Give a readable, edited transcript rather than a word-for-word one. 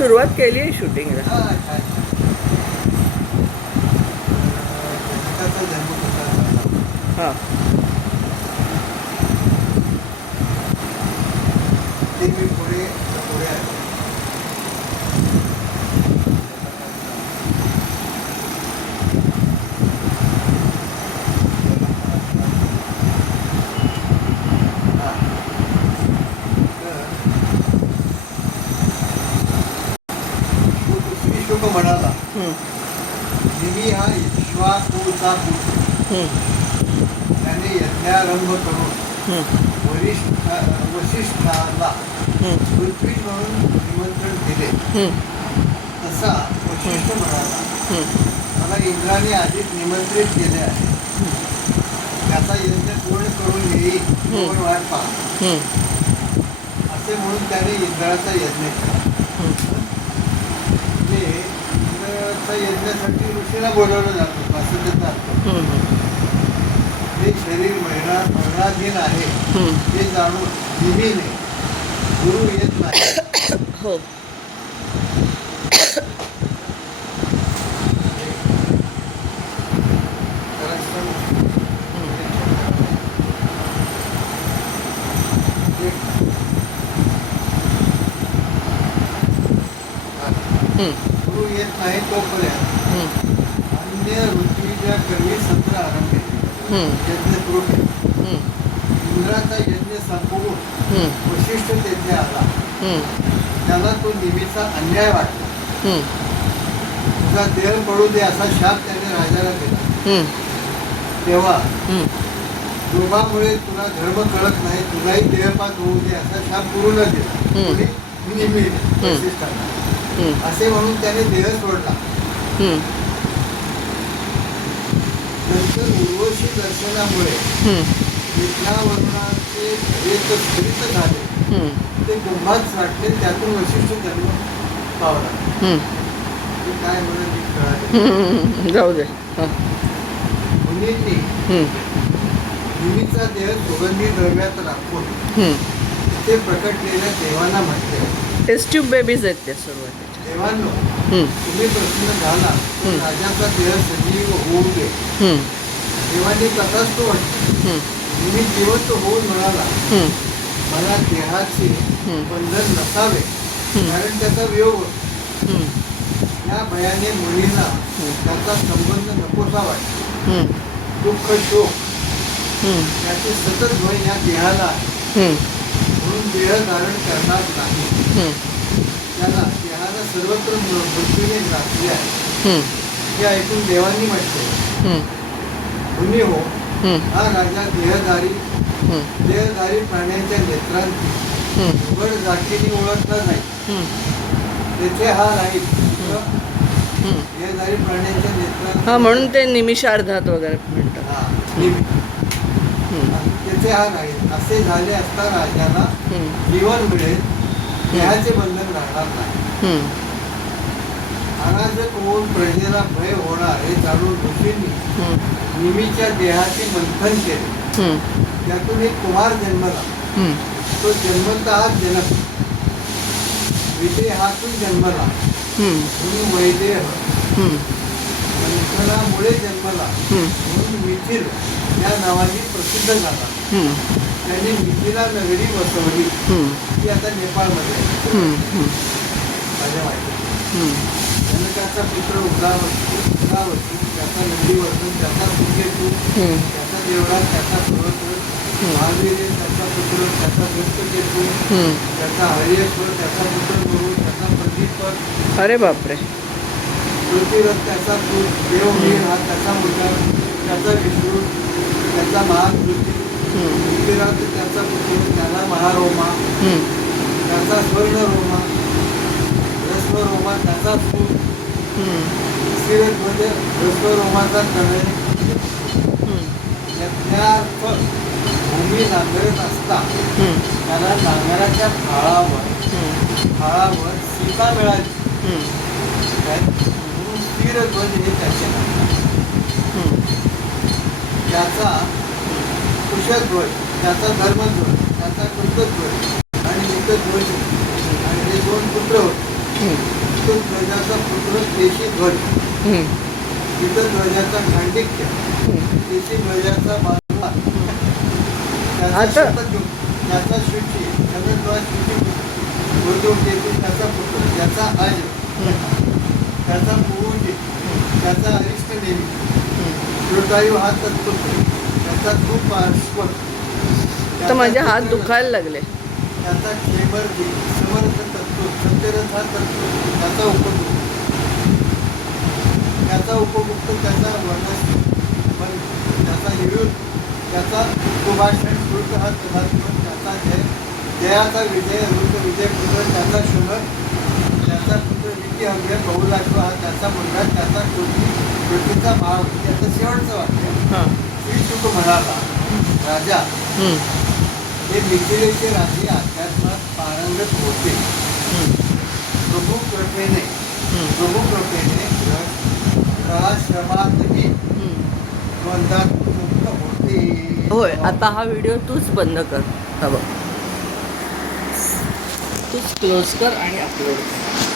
सुरुवात केली आहे शूटिंगला. हा छान छान. जनकाचा जन्म कसा झाला हां. ते मी पुढे पुढे आहे. हा. तर दुसरी श्लोक म्हणाला, हं, निमी हा इक्ष्वाकूचा पुत्र, हं, त्याने यज्ञारंभ करून हं, वसिष्ठाला हं, पृथ्वी म्हणून निमंत्रण दिले. हं, तसा वशिष्ठ म्हणाला, हं, मला इंद्राने आधीच निमंत्रित केले आहे. त्याचा यज्ञ पूर्ण करून येईल तोवर वाट पहा. हं, असे म्हणून त्याने इंद्राचा यज्ञ केला. म्हणजे इंद्राचा यज्ञासाठी ऋषीला बोलावलं जातं असं त्याचा अर्थ. हं, हे शरीर मरणाधीन आहे हं. हे जाणून निमीने गुरु येत नाही. हो. हं, गुरु येत नाही तोपर्यंत हं, अन्य ऋतूच्या कर्मी सत्र आरंभे हं, यज्ञ सुरू केले. हं, इंद्राचा यज्ञ संपवून हं, वशिष्ठ तेथे आला. हं, त्याला तो निमीचा अन्याय वाटला. हं, तुझा देह पडू दे असा शाप त्याने राजाला दिला. हं, तेव्हा हं, लोभामुळे तुला धर्म कळत नाही, तुझाही देहपात होऊ दे असा शाप गुरुला दिला. कोणी? निमीने, वसिष्ठाला. हं, असे म्हणून त्याने देह सोडला. हं, नंतर उर्वशी दर्शनामुळे हं, विष्णावरणाचे भेद स्फुरित झाले. हं, ते कुंभात साठले. त्यातून वशिष्ठ जन्म पावला. हं, ते काय म्हणून मी कळाले. हं. जाऊ दे. हां. मुनींनी हं, निमीचा देह सुगंधी द्रव्यात राखून हं. ते प्रकटलेल्या देवांना म्हटले, टेस्ट ट्यूब बेबीज आहेत त्या सुरुवातीच्या. देवांनो, हं, तुम्ही प्रसन्न झाला तर राजाचा देह सजीव होऊ दे. हं, देवांनी तसाच तो म्हटला. हं, निमी जिवंत होऊन म्हणाला, हं, मला देहाचे बंधन नसावे, हं. कारण त्याचा वियोग होतो. हं, या भयाने मुलींना त्याचा संबंध नकोसा वाटतो. हं, दुःख शोक हं, त्याचे सतत भय या देहाला आहे. हं, म्हणून देह धारण करणार नाही. हं, त्याला देहाला सर्वत्र मृत्यूने ग्रासले आहे. हं, हे ऐकून देवांनी म्हटले, हं, मुनी हो, हं, हा राजा देहधारी हं, प्राण्यांच्या नेत्रांची हं, उघड जातीने ओळखला नाही. हं, तेथे हा राहील. हं. देहधारी प्राण्यांच्या नेत्रांची हां, म्हणून ते निमिषार्धात वगैरे म्हणतात. हा, निमी. हं, तेथे हा राहील. असे झाले असता राजाला हं, जीवन मिळेल, देहाचे बंधन राहणार नाही. हं, अनाजक होऊन प्रजेला भय होणार हे जाणून ऋषींनी हं, निमीच्या देहाचे मंथन केले. हं, त्यातून एक कुमार जन्मला. हं, तो जन्मतःच जनक, विदेहातून जन्मला हं, म्हणून वैदेह, हं, मंथनामुळे जन्मला हं, म्हणून मिथिल या नावाने प्रसिद्ध झाला. हं, त्यांनी मिथिला नगरी वसवली. हं, ती आता नेपाळमध्ये आहे. हं, हं, माझ्या माहिती. हं, जनकाचा पुत्र उदावती, त्याचा नंदीवर्धन, त्याचा सुकेतू, हं, त्याचा देवराज, त्याचा पर्वत, महावीर त्याचा पुत्र, त्याचा दत्तकेतू, हं. त्याचा हरियश्वर, त्याचा पुत्र गुरु, त्याचा प्रदीपक, अरे बापरे. पृथ्वीरथ त्याचा देववीर हा त्याचा मुलगा, त्याचा विष्णू, त्याचा महाकृती, हं, पृथ्वीराज त्याचा पुत्र, त्याला महारोमा, हं, त्याचा स्वर्णरोमा, रस्वरोमा त्याचा सूर, हं, सिरतमध्ये रस्वरोमाचा तनय. हं, यज्ञार्थ भूमी नांगरत असता हं, त्याला नांगराच्या हं, फाळावर सीता मिळाली. हं, काय? म्हणून स्थिरध्वज हे त्याचे नाव. हं, त्याचा कुशध्वज, त्याचा धर्मध्वज, त्याचा कृतध्वज आणि मितध्वज आणि हे दोन पुत्र होते. तो ध्वजाचा पुत्र केशी ध्वज, इतर ध्वजाचा खांडिक्य, केशी ध्वजाचा बाजूला, त्याचा आता- शतद्रुम, त्याचा शुची, शतद्वाज शुची, गोतून केतू त्याचा पुत्र, त्याचा अज, त्याचा पूजी, त्याचा अरिष्ट नेमी, श्रुतायू हा तत्पुत्र, त्याचा खूप पार्श्वत, तर माझे हात दुखायला लागले. त्याचा क्षेमर्दी, समर्थ तत्व, सत्यरथ हा तत्व, त्याचा उपगुप्त, त्याचा वर्णस्थ, त्याचा निरुद्ध, त्याचा सुभाषण, श्रुत हा तथात्म, त्याचा जयाचा विजय, रुद्र विजय पुत्र, त्याचा शुभ, त्याचा पुत्र विकी हव्य, बहुलाश्व हा त्याचा मुलगा, त्याचा कृतीचा भाव, त्याचं शेवटचं वाक्य. हां. श्री शुक म्हणाला, राजा हे मिथिलेचे राजे अध्यात्मात पारंगत होते. प्रभू कृपेने प्रवाश्रमातही द्वंद्वात मुक्त होते. होय, आता हा व्हिडिओ तूच बंद कर. हा बघ, तूच क्लोज कर आणि अपलोड कर.